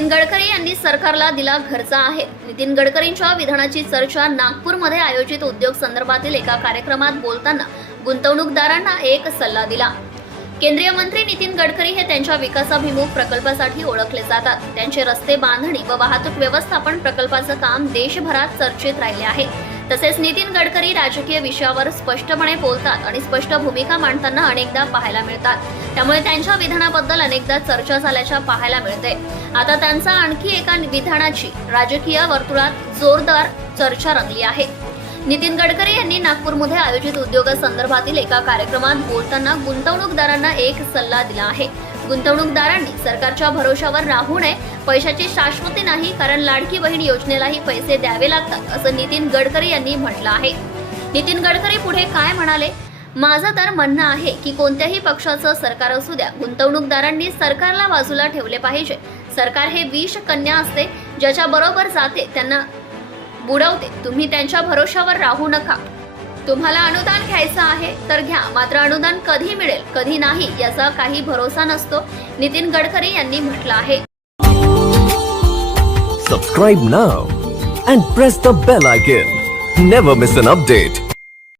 नितीन गडकरी यांनी सरकारला दिला घरचा आहे. नितीन गडकरींच्या विधानाची चर्चा नागपूरमध्ये आयोजित उद्योग संदर्भातील एका कार्यक्रमात बोलताना गुंतवणूकदारांना एक सल्ला दिला. केंद्रीय मंत्री नितीन गडकरी हे त्यांच्या विकासाभिमुख प्रकल्पासाठी ओळखले जातात. त्यांचे रस्ते बांधणी व वाहतूक व्यवस्थापन प्रकल्पाचं काम देशभरात चर्चेत राहिले आहे. तसेच नितीन गडकरी राजकीय विषयावर स्पष्टपणे बोलतात आणि स्पष्ट भूमिका मांडताना अनेकदा पाहायला मिळतात. त्यामुळे त्यांच्या विधानाबद्दल अनेकदा चर्चा झाल्याच्या पाहायला मिळते. आता त्यांचा आणखी एका विधानाची राजकीय वर्तुळात जोरदार चर्चा रंगली आहे. नितीन गडकरी यांनी नागपूरमध्ये आयोजित उद्योगासंदर्भातील एका कार्यक्रमात बोलताना गुंतवणूकदारांना एक सल्ला दिला आहे. गुंतवणूकदारांनी सरकारच्या भरोशावर राहू नये. पैशाची शाश्वती नाही, कारण लाडकी बहीण योजनेलाही पैसे द्यावे लागतात, असं नितीन गडकरी यांनी म्हटलं आहे. नितीन गडकरी पुढे काय म्हणाले? माझं तर म्हणणं आहे की कोणत्याही पक्षाचं सरकार असू द्या, गुंतवणूकदारांनी सरकारला बाजूला ठेवले पाहिजे. सरकार हे विष कन्या असते, ज्याच्या बरोबर जाते त्यांना बुडवते. तुम्ही त्यांच्या भरोशावर राहू नका. तुम्हाला अनुदान घ्यायचं आहे तर घ्या, मात्र अनुदान कधी मिळेल कधी नाही याचा काही भरोसा नसतो, नितीन गडकरी यांनी म्हटलं आहे. Subscribe now and press the bell icon. Never miss an update.